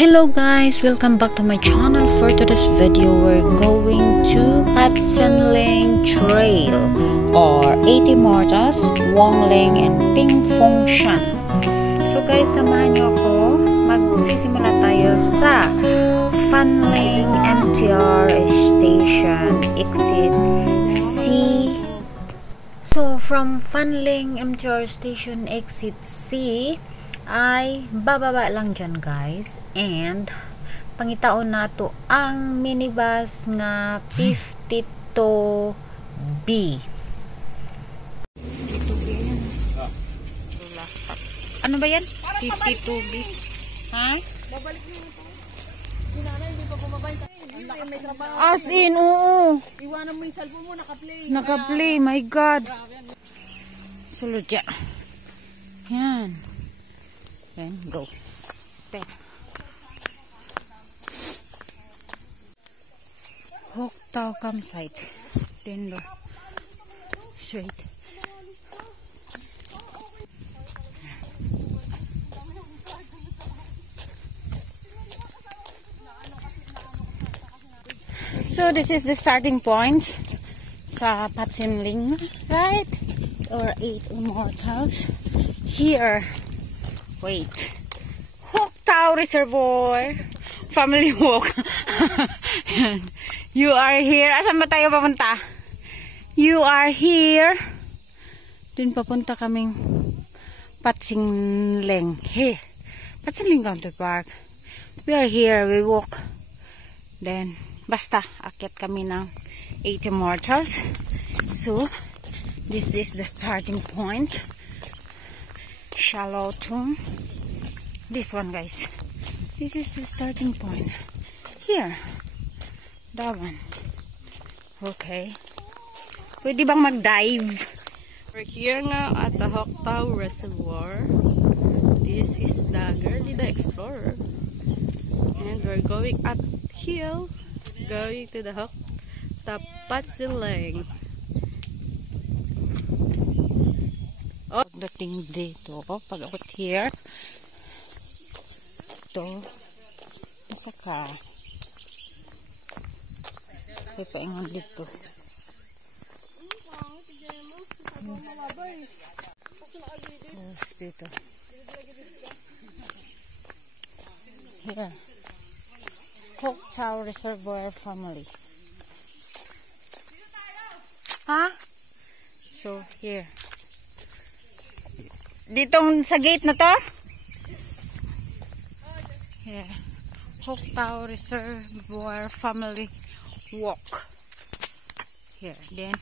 Hello guys, welcome back to my channel. For today's video, we're going to Patsinling Trail or 80 Mortas, Wongling, and Pingfongshan. So guys, samahan nyo ako. Magsisimula tayo sa Fanling MTR Station, Exit C. So from Fanling MTR Station, Exit C, ay bababa lang dyan guys, and pangitaon nato ang minibus nga 52B. Ano ba yan? 52B? Ha? Babalik niyo ito. Sinana, hindi pa bumabay. May trabaho. As in, oo. Iwanan mo yung cellphone mo, naka-play. Naka-play, my God. Sulod dyan. Yan. Then go. There. Hoktao campsite. Then go. Straight. So this is the starting point sa Patsinling, right? Or 8 Immortals. Here. Wait. Hoktao Reservoir. Family walk. You are here. Asan ba tayo papunta? You are here. Din papunta kaming Patsinling. Hey. Patsinling Country Park. We are here. We walk. Then, basta, akyat kami ng 80 Mortals. So, this is the starting point. Shallow tomb. This one guys, this is the starting point here. That one. Okay, pwede bang mag-dive? We're here now at the Hoktao Reservoir. This is the Girlie the Explorer, and we're going uphill, going to the Hoktao Patsinling. Pagdating dito, pag-abot here, ito, nasa ka. May paingon dito. Tapos dito. Here. Hoktao Reservoir Family. Ha? So, here. Ditong sa gate na to? Yeah. Hoktao Reservoir Family Walk. Here. Then.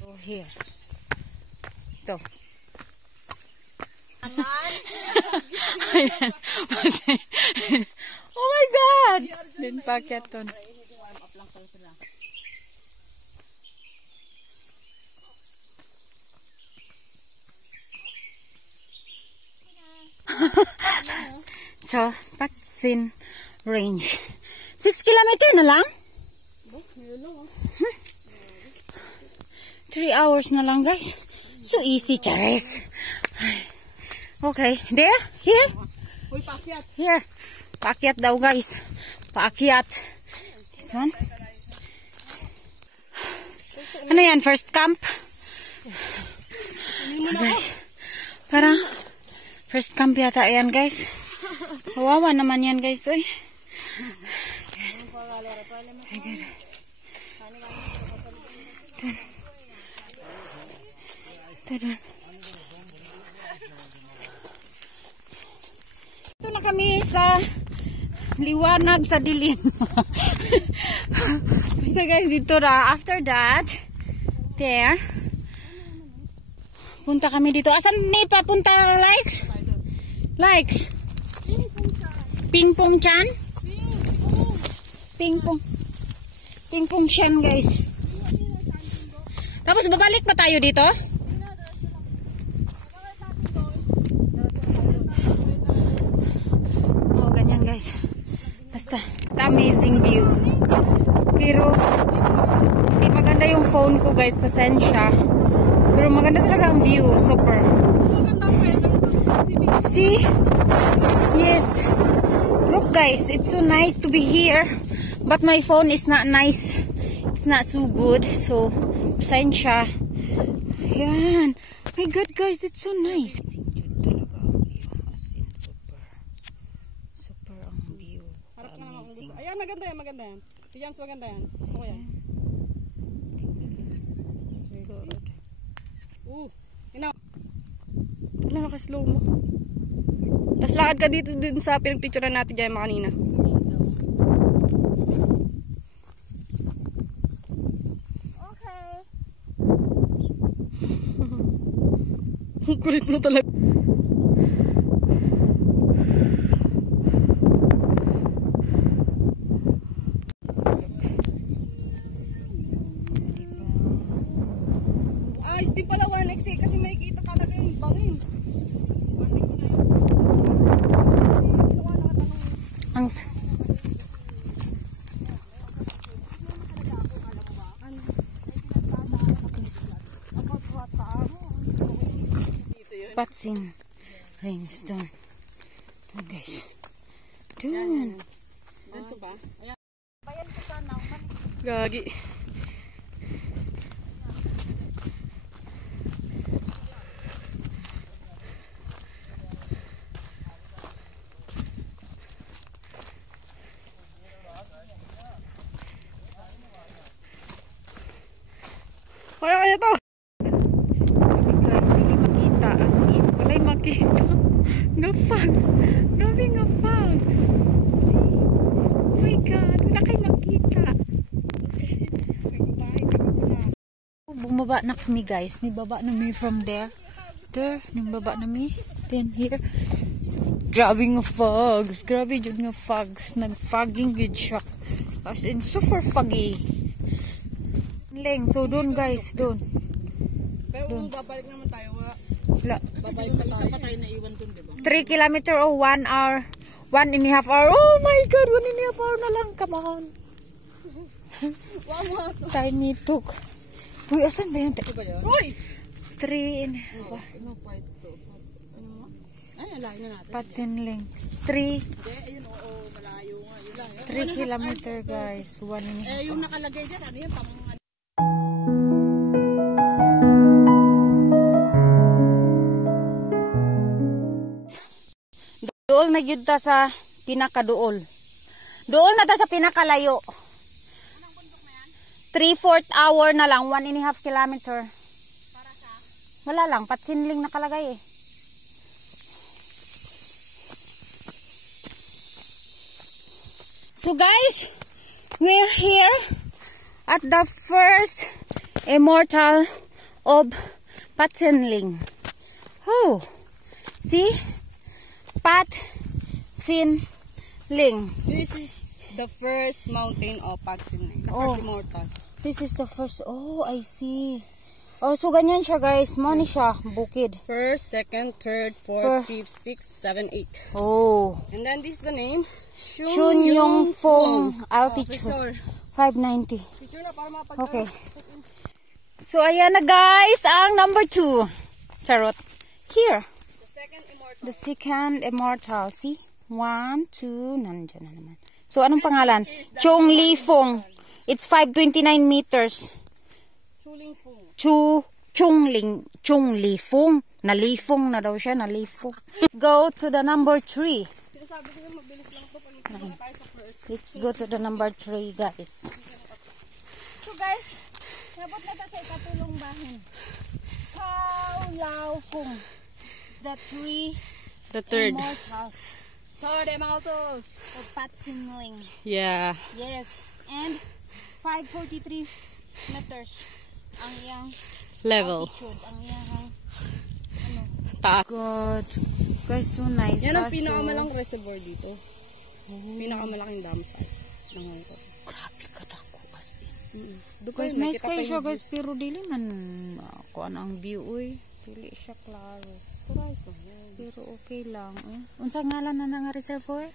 So here. Ito. Oh my God! Then pakyat to. So, Patsin Range. 6 kilometer na lang? 3 hours na lang, guys. So easy, Charis. Okay, there? Here? Here. Paakyat daw, guys. Paakyat. This one. Ano yan? First camp? Guys, parang first camp yata yan, guys. Kawawa naman yan, guys. Oy. Ito na kami sa liwanag sa dilim. Basta guys, dito na. After that, there. Punta kami dito. Asan ni papunta, likes? Likes. Pingfongshan? Pingfongshan, guys. Tapos babalik pa tayo dito? Oh, ganyan, guys. Basta, amazing view. Pero, hindi maganda yung phone ko, guys. Pasensya. Pero maganda talaga ang view. Super. See? Yes. Look guys, it's so nice to be here. But my phone is not nice. It's not so good. So, pasensya. Yan. My God guys, it's so nice. Talaga ang view. As in, super ang view. Amazing. Ayan, maganda yan, maganda yan. Si Jams, maganda yan. Gusto ko yan. Good. Wala, naka-slow mo. Tapos lakad ka dito dun sa pinagpicturean natin dyan kanina. Okay. Ang kulit mo talaga. Ayos din pala 1x eh, kasi may kita talaga yung bangin. 1x na yun. Ang Patsin rings doon. Doon guys. Doon. Ito ba? Ayan. Gagi. Kaya to. Guys, hindi makita as in. Walay makita. Nga fogs. Grabe nga fogs. See? Oh my God. Wala kayo makita. Bumaba na kami guys. Nibaba na mi from there. There. Nibaba na mi. Then here. Grabe nga fogs. Grabe yun nga fogs. Nag-fogging good siya. As in, super foggy. Leng, so doon guys, doon. Pero kung babalik naman tayo, wala. babalik pa tayo. Isa pa tayo naiwan doon, diba? 3 kilometer or 1 hour. 1.5 hour. Oh my God, 1.5 hour na lang. Come on. Time me took. Uy, asan ba yun? Ito ba yun? Uy! 3.5 hour. Ano, 5 to? Ano mo? Ay, alahin na natin. Patsinling. 3. Ayun, oo, malayo nga. Yun lang. 3 kilometer guys. 1.5 hour. Yung nakalagay dyan, ano yun? Tamang Dool na yun ta sa pinakadool. Dool na ta sa pinakalayo. 3/4 hour na lang, 1.5 kilometer. para sa? Wala lang, Patsinling nakalagay eh. So guys, we're here at the first immortal of Patsinling. Oh, see? Patsinling. This is the first mountain of Patsinling. The first immortal. This is the first. Oh, I see. Oh, so ganyan siya guys. Money siya. Bukid. First, second, third, fourth, fifth, sixth, seven, eight. Oh. And then this is the name. Chunyongfong altitude. 590. Okay. So ayan na guys. Ang number 2. Charot. Here. The second immortal. See? 1, 2. Nandiyan na naman. So, anong pangalan? Chonglifong. It's 529 meters. Chonglifong. Nalifong na daw siya. Nalifong. Let's go to the number 3. Let's go to the number 3, guys. So, guys, nabot na ta sa ikatulong bahin. Kaulaufong. It's the 3 third. immortals. Third immortals. Of Patsinling. Yeah. Yes. And 543 meters ang iyang Level. altitude. Ang iyang Taas. God. Guys, so nice. Yan ang pinakamalang reservoir dito. Pinakamalaking dam size ng Hong Kong. Grabe ka dako as in. Guys, nice kayo siya guys. Pero dili man kuan ang view uy. Dili siya klaro. Pero okay lang. Unsa ngalan na nga reservoir?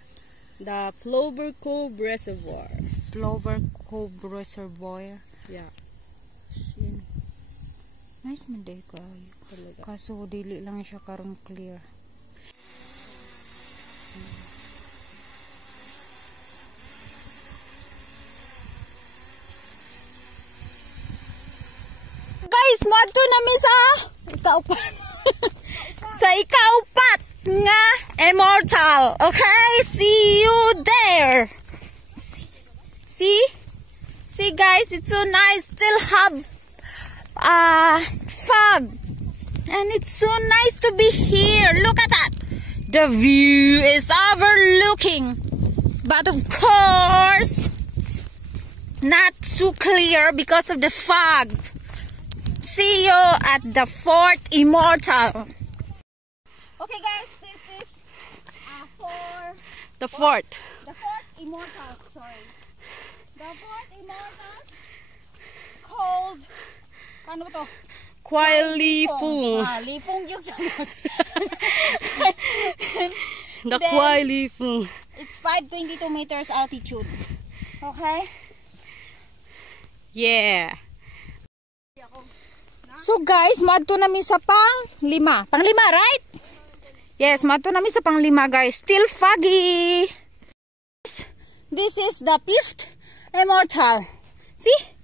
The Plover Cove Reservoir. Plover Cove Reservoir. Yeah. Nice man day kayo. Kaso dili lang siya karon clear. madto nami sa ikaupat. Sa ikaupat nga immortal. Okay, see you there. See guys, it's so nice. Still have fog, and it's so nice to be here. Look at that. The view is overlooking, but of course not so clear because of the fog. See you at the fourth immortal. Okay guys, this is The fourth immortals, sorry. The fourth immortals called ano to? Kuai Li Fung. Li Fung yung sagot. The Kuai Li Fung. It's 522 meters altitude. Okay? Yeah. So guys, madto nami sa panglima, right? Yes, madto nami sa panglima guys. Still foggy. This is the fifth immortal. See?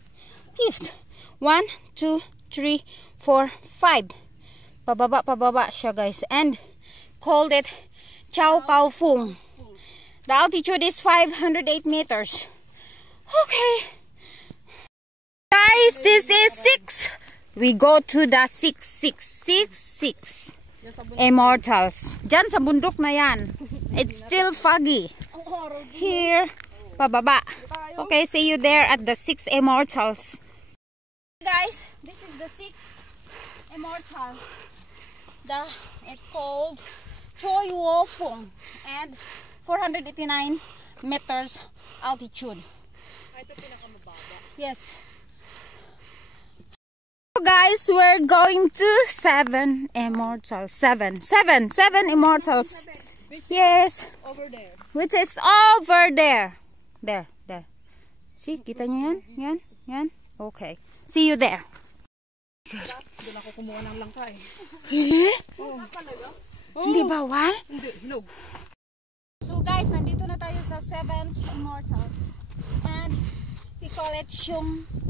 Fifth. 1, 2, 3, 4, 5. Pababa siya guys. And called it Chow Kao Fung. The altitude is 508 meters. Okay. Guys, this is 6. We go to the 6 immortals. Diyan sa bundok na yan. It's still foggy. Here, pababa. Okay, see you there at the 6 immortals. Guys, this is the 6th immortal. It's called Choi Wo Fung and 489 meters altitude. Yes. Guys, we're going to 7 immortals. 7 immortals. Yes. Over there. Which is over there. There. See, kita nyo yan? Yan. Okay. See you there. Doon ako kumuha ng langka eh. Hindi bawal? Hindi, hinog. So guys, nandito na tayo sa 7th immortals. And we call it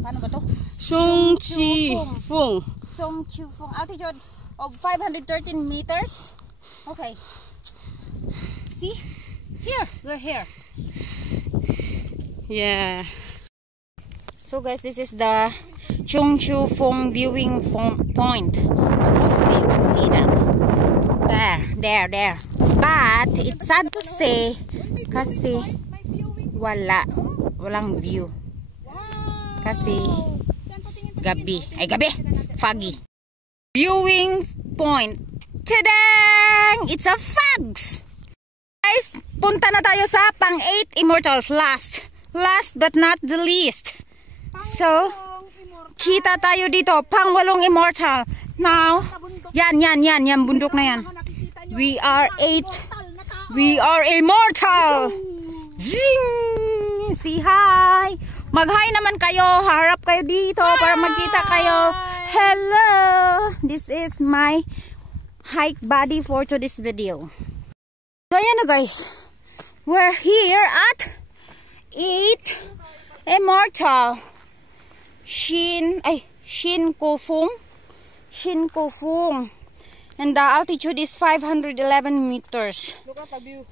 paano ba to? Shung Chi Fung. Shung Chi Fung. Altitude of 513 meters. Okay. See? Here. We're here. Yeah. So guys, this is the Chung Chu Fung viewing point. Supposed to be, you can see that. There. But it's sad to say kasi walang view. Kasi gabi. Foggy. Viewing point. Tadang! It's a fogs. Guys, punta na tayo sa pang-8 immortals. Last but not the least. So, kita tayo dito, pang-8 immortal. Now, yan, bundok na yan. We are immortal. Zing! Say hi. Mag-hi naman kayo, harap kayo dito para magkita kayo. Hello! This is my hike buddy for today's video. So, ayan na guys. We're here at 8 immortal. Shin Ko Fung. And the altitude is 511 meters. Look at the view.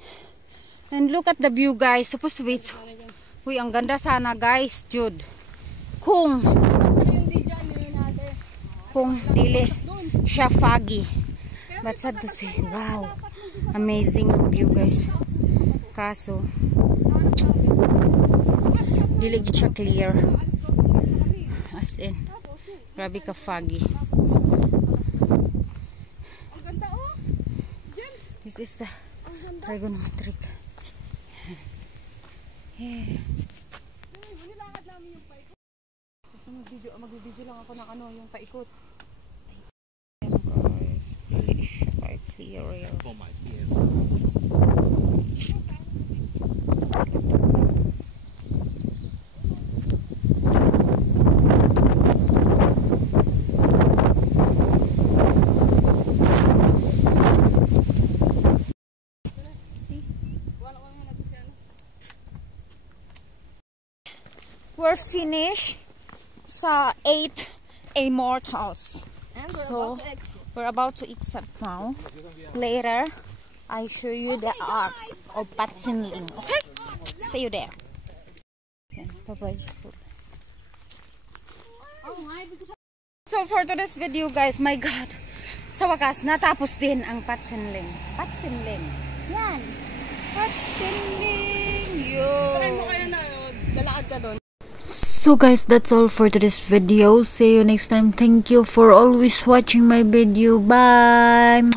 And look at the view guys. Supposed to be. Uy, ang ganda sana guys, Jude. Kung dili siya foggy. But sad to say, wow. Amazing ang view guys. Kaso dili gid siya clear. As in, grabe ka foggy. This is the trigonometric. Yeah. Mag-video lang ako ng yung paikot. Guys, really siya clear here. We're finished sa 8 Immortals. So we're about to exit now. Later, I show you the art of Patsinling. Okay? See you there. Bye-bye. So for today's video guys, my God, sa wakas, natapos din ang Patsinling. Patsinling. Yan. Patsinling. Yo. Try mo kaya na dalakad ka doon. So guys, that's all for today's video. See you next time. Thank you for always watching my video. Bye.